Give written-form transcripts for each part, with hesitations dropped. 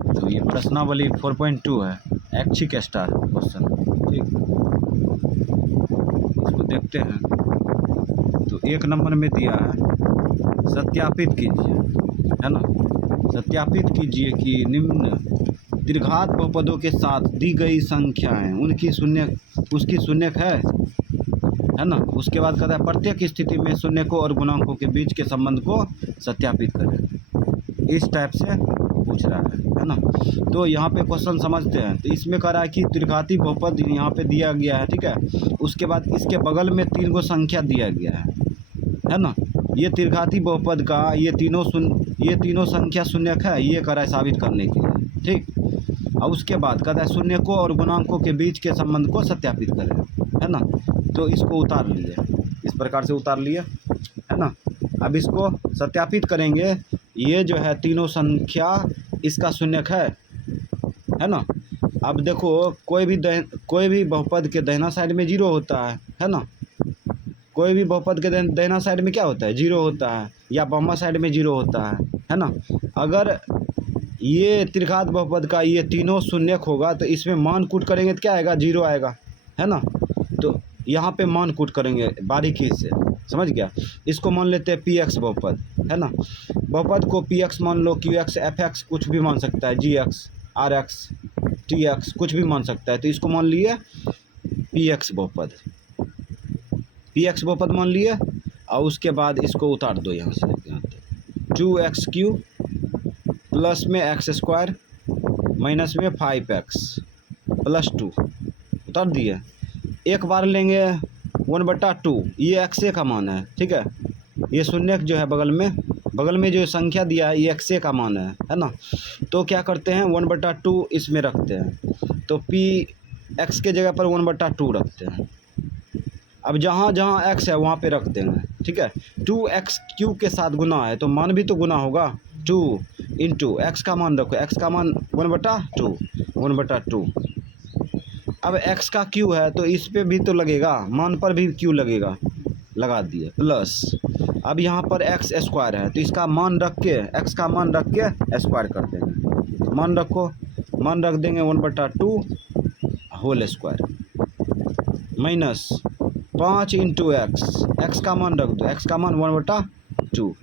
तो ये प्रश्नावली 4.2 है, ऐच्छिक स्टार क्वेश्चन। ठीक, इसको देखते हैं। तो 1 नंबर में दिया है, सत्यापित कीजिए, है ना। सत्यापित कीजिए कि निम्न दीर्घात बहुपदों के साथ दी गई संख्याएं उसकी शून्यक है ना। उसके बाद कहता है प्रत्येक स्थिति में शून्यकों और गुणांकों के बीच के संबंध को सत्यापित करें। इस टाइप से पूछ रहा है ना। तो यहाँ पे क्वेश्चन समझते हैं। तो इसमें कह रहा है कि त्रिघाती बहुपद यहाँ पे दिया गया है, ठीक है। उसके बाद इसके बगल में 3 गो संख्या दिया गया है ना। ये त्रिघाती बहुपद का ये तीनों संख्या शून्यक है, ये कह रहा है साबित करने के लिए, ठीक। और उसके बाद कहता है शून्यकों और गुणांकों के बीच के संबंध को सत्यापित करें, है ना। तो इसको उतार लिए, इस प्रकार से उतार लिए, है ना। अब इसको सत्यापित करेंगे। ये जो है तीनों संख्या इसका शून्यक है ना। अब देखो कोई भी बहुपद के दाहिना साइड में 0 होता है ना। कोई भी बहुपद के दाहिना साइड में क्या होता है, 0 होता है, या बामा साइड में 0 होता है ना। अगर ये त्रिघात बहुपद का ये तीनों शून्यक होगा तो इसमें मान कूट करेंगे तो क्या आएगा, 0 आएगा, है ना। तो यहाँ पे मान कूट करेंगे बारीकी से, समझ गया। इसको मान लेते हैं px बहुपद, है ना। बहुपद को px मान लो, qx fx कुछ भी मान सकता है, gx rx tx कुछ भी मान सकता है। तो इसको मान लिए px बहुपद, मान लिए। और उसके बाद इसको उतार दो यहाँ से, 2x³ प्लस में x² माइनस में 5x प्लस 2 उतार दिए। एक बार लेंगे 1/2, ये x का मान है, ठीक है। ये शून्यक जो है बगल में जो संख्या दिया है ये x का मान है ना। तो क्या करते हैं 1/2 इसमें रखते हैं। तो px के जगह पर 1/2 रखते हैं। अब जहाँ जहाँ x है वहाँ पे रख देंगे, ठीक है। 2x³ के साथ गुना है तो मान भी तो गुना होगा, 2 इंटू x का मान रखो, x का मान 1/2। अब x का q है तो इस पे भी तो लगेगा, मान पर भी q लगेगा, लगा दिए प्लस। अब यहाँ पर x² है तो इसका मान रख के x का मान रख के स्क्वायर कर देंगे। मान रख देंगे 1/2 whole square minus 5 into x का मान रख दो, x का मान 1/2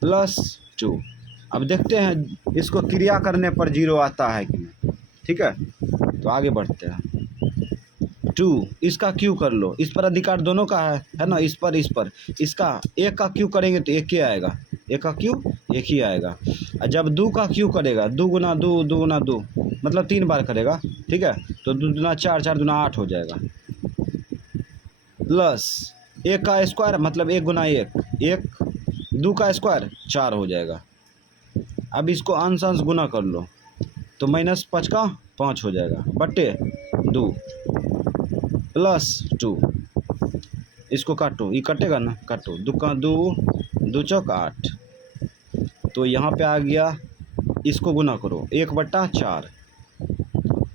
प्लस 2। अब देखते हैं इसको क्रिया करने पर 0 आता है कि नहीं, ठीक है। तो आगे बढ़ते हैं। 2 इसका क्यू कर लो, इस पर अधिकार दोनों का है ना। इस पर इसका एक का क्यू करेंगे तो एक ही आएगा, एक का क्यू एक ही आएगा। और जब 2 का क्यू करेगा, 2 गुना 2 मतलब 3 बार करेगा, ठीक है। तो 2 दूना 4, 4 दूना 8 हो जाएगा, प्लस 1 का स्क्वायर मतलब 1 गुना 1, 2 का स्क्वायर 4 हो जाएगा। अब इसको अंश गुना कर लो तो -5 का 5 हो जाएगा, बटे 2 प्लस 2। इसको काटो, ये कटेगा ना, काटो, 2 का 2 चौक 8। तो यहाँ पे आ गया, इसको गुना करो 1/4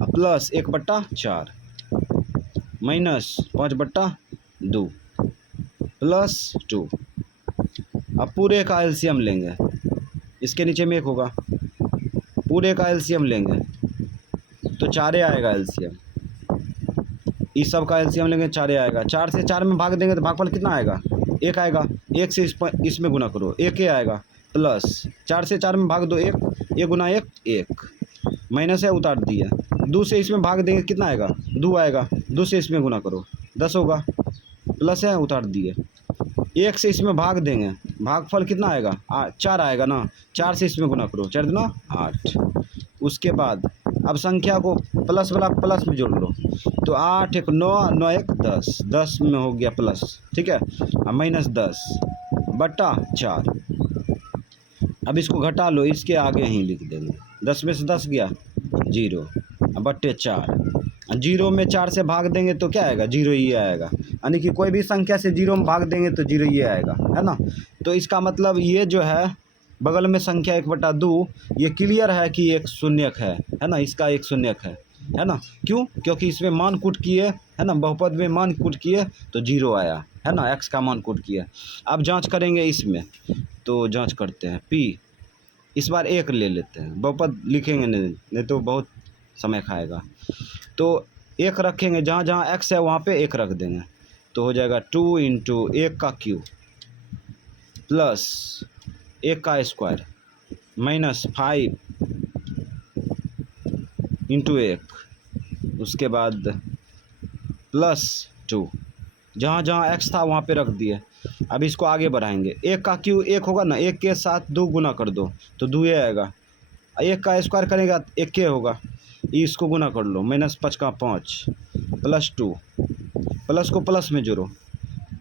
प्लस 1/4 माइनस 5/2 प्लस 2। अब पूरे का एलसीएम लेंगे, इसके नीचे में 1 होगा, पूरे का एलसीएम लेंगे तो 4 आएगा एलसीएम। इस सब का एलसीएम लेंगे 4 आएगा। 4 से 4 में भाग देंगे तो भागफल कितना आएगा, 1 आएगा। 1 से इसमें गुना करो, 1 आएगा, प्लस 4 से 4 में भाग दो 1 गुना 1 माइनस है, उतार दिया। 2 से इसमें भाग देंगे कितना आएगा, 2 आएगा। 2 से इसमें गुना करो 10 होगा, प्लस है, उतार दिए। 1 से इसमें भाग देंगे, भागफल कितना आएगा, 4 आएगा ना। 4 से इसमें गुना करो, 4 दूना 8। उसके बाद अब संख्या को प्लस वाला प्लस में जोड़ लो तो 8 1 9, 9 1 10, 10 में हो गया प्लस, ठीक है। अब -10/4। अब इसको घटा लो, इसके आगे ही लिख देंगे, 10 में से 10 गया 0 बट्टे 4। 0 में 4 से भाग देंगे तो क्या आएगा, 0 ही आएगा। यानी कि कोई भी संख्या से 0 में भाग देंगे तो 0 ही आएगा, है ना। तो इसका मतलब ये जो है बगल में संख्या 1/2 ये क्लियर है कि एक शून्यक है ना। इसका एक शून्यक है ना। क्यों, क्योंकि इसमें मान कूट किए, है ना। बहुपद में मान कूट किए तो 0 आया, है ना। x का मान कूट किया। अब जांच करेंगे इसमें, तो जांच करते हैं। p इस बार 1 ले लेते हैं, बहुपद लिखेंगे नहीं तो बहुत समय खाएगा। तो 1 रखेंगे, जहाँ जहाँ x है वहाँ पे 1 रख देंगे, तो हो जाएगा 2 इंटू 1 का क्यूब प्लस 1 का स्क्वायर माइनस 5 इंटू 1, उसके बाद प्लस 2, जहाँ जहाँ x था वहाँ पे रख दिए। अब इसको आगे बढ़ाएंगे, 1 का क्यूब 1 होगा ना, 1 के साथ 2 गुना कर दो तो 2 आएगा, 1 का स्क्वायर करेगा 1 के होगा, इसको गुना कर लो, माइनस 5 का 5 प्लस 2, प्लस को प्लस में जोड़ो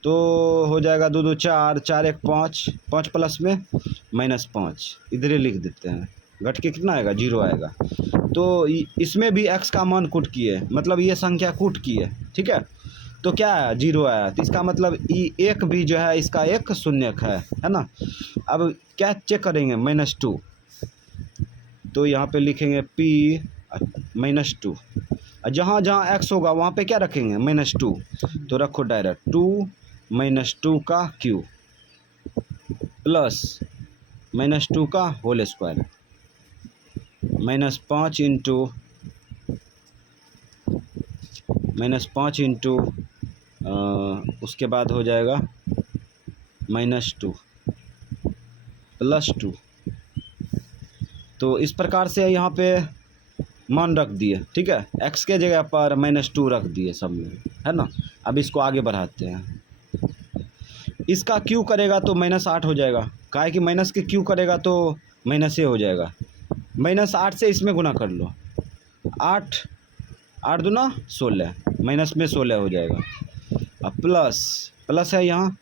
तो हो जाएगा 2 2 4, 4 1 5, 5 प्लस में माइनस 5, इधर ही लिख देते हैं, घट के कितना आएगा 0 आएगा। तो इसमें भी x का मान कूट किए, मतलब ये संख्या कूट की है, ठीक है, तो क्या आया 0 आया, तो इसका मतलब एक भी जो है इसका एक शून्यक है ना। अब क्या चेक करेंगे, -2, तो यहाँ पे लिखेंगे p -2, जहाँ जहाँ x होगा वहाँ पे क्या रखेंगे -2, तो रखो डायरेक्ट 2 -2 का क्यूब प्लस -2 का होल स्क्वायर -5 इंटू उसके बाद हो जाएगा -2 प्लस 2। तो इस प्रकार से यहाँ पे मान रख दिए, ठीक है, x के जगह पर -2 रख दिए सब में, है ना। अब इसको आगे बढ़ाते हैं, इसका क्यू करेगा तो -8 हो जाएगा, काहे कि माइनस के क्यू करेगा तो माइनस हो जाएगा, -8 से इसमें गुना कर लो, 8 8 दूना 16, माइनस में 16 हो जाएगा। अब प्लस है यहाँ,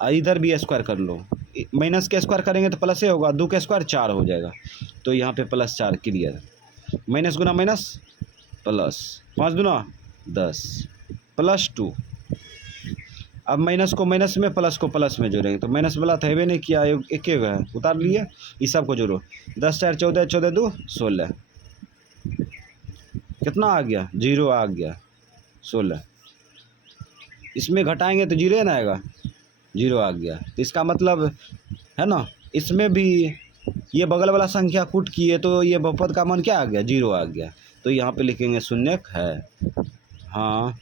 इधर भी स्क्वायर कर लो, माइनस के स्क्वायर करेंगे तो प्लस ही होगा, 2 के स्क्वायर 4 हो जाएगा, तो यहाँ पे +4 क्लियर, माइनस गुना माइनस प्लस, 5 दूना 10 प्लस 2। अब माइनस को माइनस में, प्लस को प्लस में जोड़ेंगे, तो माइनस वाला था नहीं किया, एक है उतार लिए, इस सब को जोड़ो, 10 4 14, 14 2 16, कितना आ गया 0 आ गया 16, इसमें घटाएंगे तो 0 ना आएगा, 0 आ गया। तो इसका मतलब है ना, इसमें भी ये बगल वाला संख्या कूट की है तो ये बहुपद का मान क्या आ गया 0 आ गया, तो यहाँ पे लिखेंगे शून्यक है, हाँ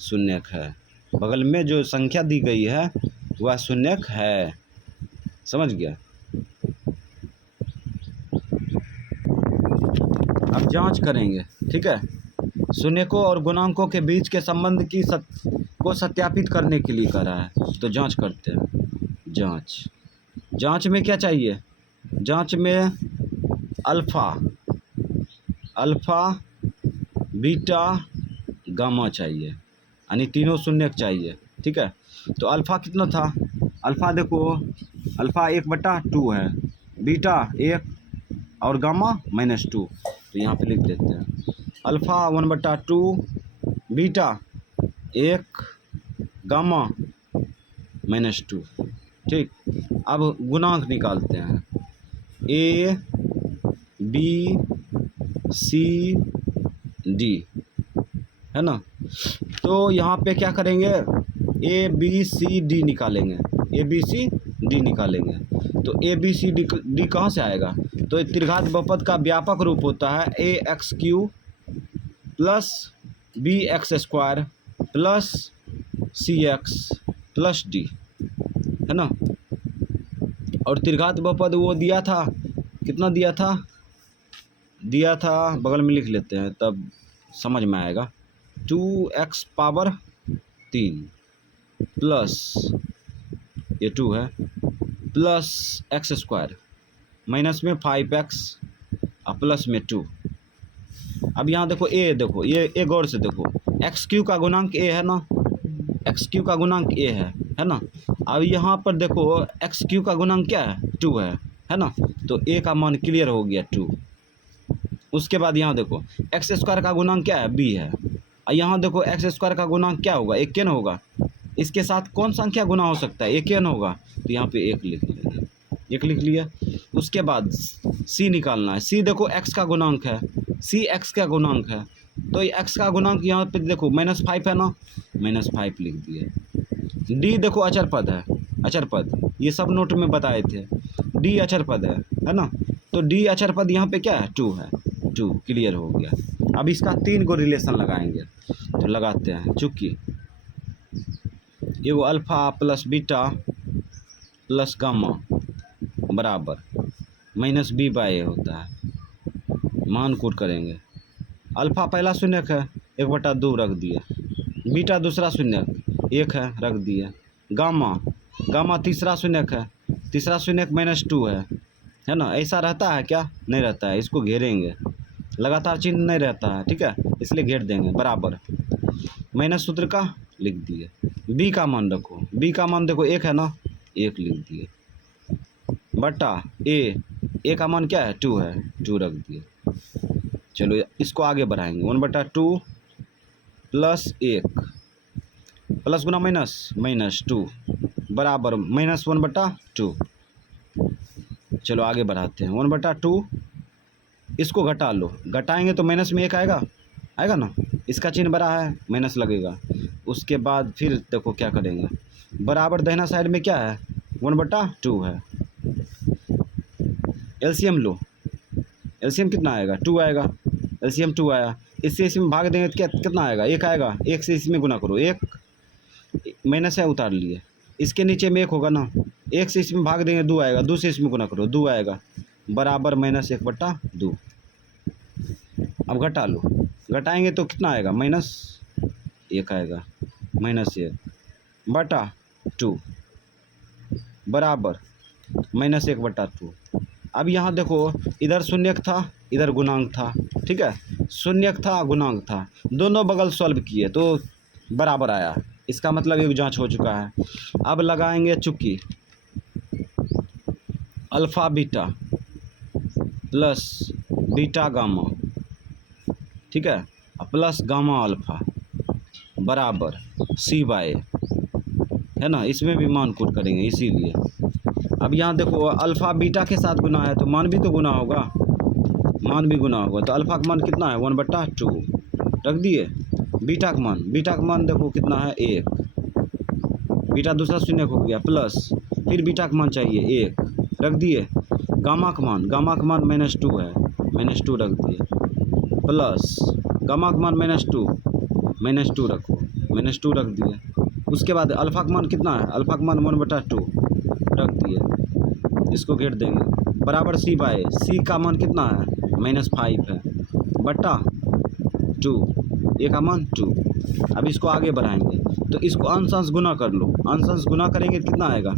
शून्यक है, बगल में जो संख्या दी गई है वह शून्यक है, समझ गया। अब जांच करेंगे, ठीक है, शून्यकों और गुणांकों के बीच के संबंध को सत्यापित करने के लिए कह रहा है, तो जांच करते हैं। जांच में क्या चाहिए, जांच में अल्फ़ा बीटा गामा चाहिए, यानी तीनों शून्यक चाहिए, ठीक है। तो अल्फ़ा कितना था, अल्फ़ा देखो, अल्फ़ा 1/2 है, बीटा 1 और गामा -2, तो यहाँ पे लिख देते हैं अल्फ़ा 1/2 बीटा 1 गामा -2, ठीक। अब गुणांक निकालते हैं, A B C D, है ना। तो यहाँ पे क्या करेंगे, A B C D निकालेंगे, A B C D निकालेंगे, तो A B C D कहाँ से आएगा, तो त्रिघात बहुपद का व्यापक रूप होता है ax³ plus bx² plus cx plus d, है ना। और त्रिघात बहुपद वो दिया था, कितना दिया था बगल में लिख लेते हैं तब समझ में आएगा, 2x पावर 3 प्लस ये 2 है प्लस x² माइनस में 5x प्लस में 2। अब यहाँ देखो a, देखो ये गौर से देखो, x³ का गुणांक a है ना, x³ का गुणांक a है ना। अब यहाँ पर देखो x³ का गुणांक क्या है 2 है ना, तो a का मान क्लियर हो गया 2। उसके बाद यहाँ देखो x² का गुणांक क्या है b है, और यहाँ देखो x² का गुणांक क्या होगा 1 न होगा, इसके साथ कौन संख्या गुना हो सकता है 1 न होगा, तो यहाँ पे 1 लिख लेंगे, 1 लिख लिया। उसके बाद c निकालना है, c देखो x का गुणांक है, c x का गुणांक है, तो ये x का गुणांक यहाँ पे देखो -5 है ना, -5 लिख दिए। d देखो अचर पद है, अचर पद ये सब नोट में बताए थे, डी अचर पद है ना, तो डी अचर पद यहाँ पे क्या है, 2 है, 2 क्लियर हो गया। अब इसका 3 को रिलेशन लगाएंगे, तो लगाते हैं। चूँकि एगो alpha plus beta plus gamma बराबर माइनस बी बाई ए होता है, मान कूट करेंगे। अल्फ़ा पहला शून्यक है, 1/2 रख दिया। बीटा दूसरा शून्यक 1 है, रख दिया। गामा, गामा तीसरा शून्यक है, तीसरा शून्यक -2 है ना। ऐसा रहता है क्या, नहीं रहता है, इसको घेरेंगे, लगातार चिन्ह नहीं रहता है, ठीक है, इसलिए घेर देंगे। बराबर माइनस सूत्र का लिख दिए। बी का मान रखो, बी का मान देखो 1 है ना, 1 लिख दिए। बटा ए का मान क्या है, 2 है, 2 रख दिए। चलो इसको आगे बढ़ाएंगे। 1/2 प्लस 1 प्लस गुना -2 बराबर -1/2। चलो आगे बढ़ाते हैं। 1/2 इसको घटा लो, घटाएंगे तो माइनस में 1 आएगा, आएगा ना, इसका चिन्ह बड़ा है, माइनस लगेगा। उसके बाद फिर देखो क्या करेंगे, बराबर दाहिना साइड में क्या है, 1/2 है। एलसीएम लो, एलसीएम कितना आएगा, 2 आएगा, एलसीएम 2 आया। इससे इसमें भाग देंगे तो कितना आएगा, 1 आएगा। 1 से इसमें गुना करो, 1 माइनस है, उतार लिए। इसके नीचे में 1 होगा ना, 1 से इसमें भाग देंगे 2 आएगा, 2 से इसमें गुना करो, 2 आएगा, बराबर -1/2। अब घटा लो, घटाएंगे तो कितना आएगा, -1 आएगा, -1/2 बराबर -1/2। अब यहाँ देखो, इधर शून्यक था, इधर गुणांक था, ठीक है, शून्यक था, गुणांक था, दोनों बगल सॉल्व किए तो बराबर आया। इसका मतलब एक जांच हो चुका है। अब लगाएंगे चूँकि alpha beta plus beta gamma, ठीक है, प्लस गामा अल्फ़ा बराबर C/A, है ना, इसमें भी मान कूट करेंगे इसीलिए। अब यहाँ देखो, अल्फ़ा बीटा के साथ गुना है तो मान भी तो गुना होगा, मान भी गुना होगा, तो अल्फ़ा का मान कितना है, 1/2 रख दिए। बीटा का मान देखो कितना है, 1, बीटा दूसरा शून्य हो गया, प्लस फिर बीटा का मान चाहिए 1 रख दिए। गामा का मान -2 है, -2 रख दिए, प्लस गामा का मान -2 रखो, -2 रख दिए। उसके बाद अल्फ़ा का मान कितना है, अल्फ़ा का मान 1/2 रख दिए, इसको घेर देंगे, बराबर C/A। C का मान कितना है, -5 है, बटा 2, ए का मान 2। अब इसको आगे बढ़ाएंगे तो इसको अंश गुना कर लो, अंश गुना करेंगे तो कितना आएगा,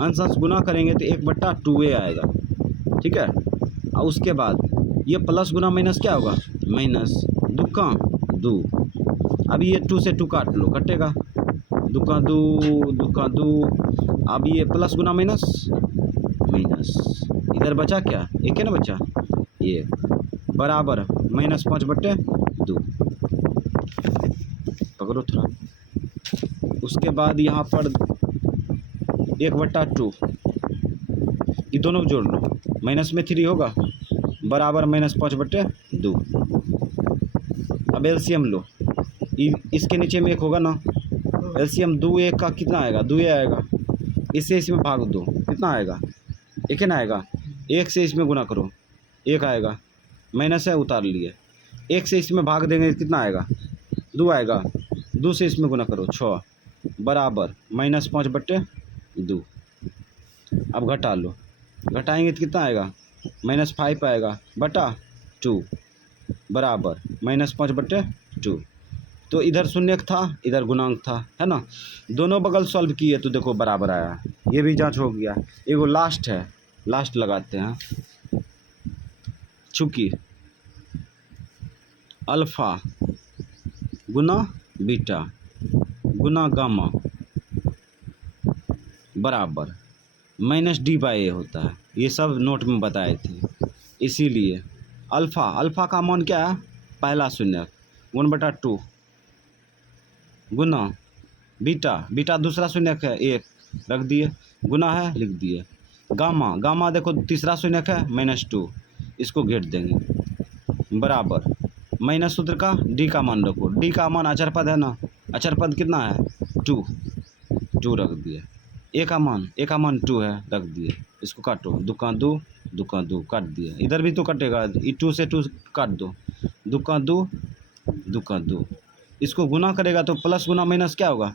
अंश गुना करेंगे तो 1/2A आएगा, ठीक है। और उसके बाद ये प्लस गुना माइनस क्या होगा, -2 2। अब ये 2 से 2 काट लो, कटेगा, 2 का 2। अब ये प्लस गुना माइनस, इधर बचा क्या, 1 है ना, बचा 1 बराबर -5/2। पकड़ो थोड़ा। उसके बाद यहाँ पर 1/2, ये दोनों जोड़ लो, माइनस में 3 होगा, बराबर -5/2। अब एलसीएम लो, इसके नीचे में 1 होगा ना, एलसीएम 2 1 का कितना आएगा, 2 आएगा, इससे इसमें भाग दो, कितना आएगा, 1 है ना आएगा। 1 से इसमें गुना करो, 1 आएगा, माइनस है, उतार लिए। 1 से इसमें भाग देंगे कितना आएगा, 2 आएगा, 2 से इसमें गुना करो, 6 बराबर -5/2। अब घटा लो, घटाएंगे तो कितना आएगा, -5 आएगा, बटा 2 बराबर -5/2। तो इधर शून्यक था, इधर गुणांक था, है ना, दोनों बगल सॉल्व किए तो देखो बराबर आया, ये भी जांच हो गया। एगो लास्ट है, लास्ट लगाते हैं। चूँकि अल्फ़ा गुना बीटा गुना गामा बराबर -D/A होता है, ये सब नोट में बताए थे। इसीलिए अल्फ़ा का मान क्या है, पहला शून्यक 1/2 गुना बीटा दूसरा शून्यक है 1 रख दिए, गुना है, लिख दिए। गामा देखो तीसरा शून्यक है -2, इसको घेर देंगे, बराबर माइनस सूत्र का डी का मान रखो, डी का मान अचर पद है ना, अचर पद कितना है, 2 रख दिए। ए का मान 2 है, रख दिए, इसको काटो, दुका दो काट दिया। इधर भी तो कटेगा, 2 से 2 काट दो, दुका दो। इसको गुना करेगा तो प्लस गुना माइनस क्या होगा,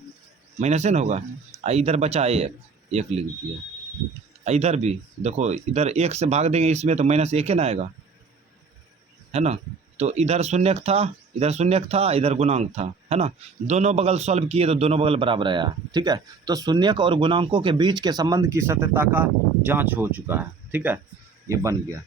माइनस है ना होगा। इधर बचा एक लिख दिया। इधर भी देखो, इधर 1 से भाग देंगे इसमें तो माइनस 1 ना आएगा, है ना। तो इधर शून्यक था, इधर गुणांक था, है ना। दोनों बगल सॉल्व किए तो दोनों बगल बराबर आया, ठीक है। तो शून्यक और गुणांकों के बीच के संबंध की सत्यता का जांच हो चुका है, ठीक है, ये बन गया।